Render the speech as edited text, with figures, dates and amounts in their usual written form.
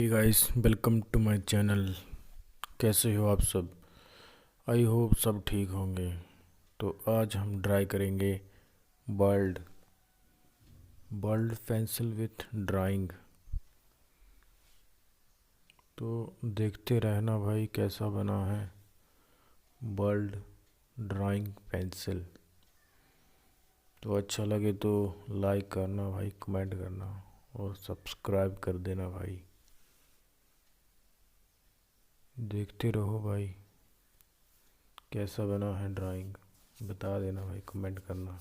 Hey guys, welcome to my channel. कैसे हो आप सब? आई होप सब ठीक होंगे। तो आज हम ट्राई करेंगे world world pencil with drawing. तो देखते रहना भाई कैसा बना है वर्ल्ड ड्राइंग पेंसिल। तो अच्छा लगे तो लाइक करना भाई, कमेंट करना और सब्सक्राइब कर देना भाई। देखते रहो भाई कैसा बना है ड्राइंग, बता देना भाई, कमेंट करना।